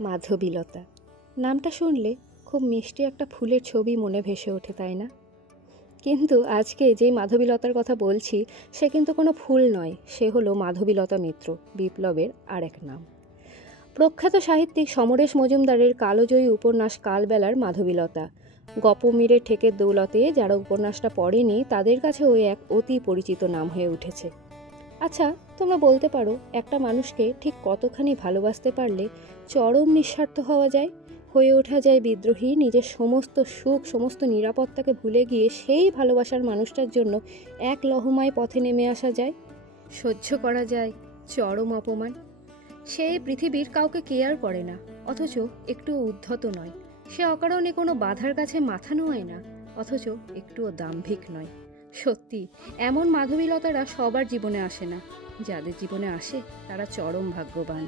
মাধবীলতা নামটা শুনলে খুব মিষ্টি একটা ফুলের ছবি মনে ভেসে ওঠে, তাই না? কিন্তু আজকে যেই মাধবীলতার কথা বলছি সে কিন্তু কোনো ফুল নয়, সে হলো মাধবীলতা মিত্র, বিপ্লবের আরেক নাম। প্রখ্যাত সাহিত্যিক সমরেশ মজুমদারের কালোজয়ী উপন্যাস কালবেলার মাধবীলতা। গপমীরের ঠেকের দৌলতে যারা উপন্যাসটা পড়েনি তাদের কাছে ওই এক অতি পরিচিত নাম হয়ে উঠেছে। আচ্ছা, তোমরা বলতে পারো একটা মানুষকে ঠিক কতখানি ভালোবাসতে পারলে চরম নিঃস্বার্থ হওয়া যায়, হয়ে ওঠা যায় বিদ্রোহী, নিজের সমস্ত সুখ সমস্ত নিরাপত্তাকে ভুলে গিয়ে সেই ভালোবাসার মানুষটার জন্য এক লহমায় পথে নেমে আসা যায়, সহ্য করা যায় চরম অপমান। সে পৃথিবীর কাউকে কেয়ার করে না, অথচ একটুও উদ্ধত নয়। সে অকারণে কোনো বাধার কাছে মাথা নোয়ায় না, অথচ একটুও দাম্ভিক নয়। সত্যি, এমন মাধবীলতারা সবার জীবনে আসে না। যাদের জীবনে আসে তারা চরম ভাগ্যবান।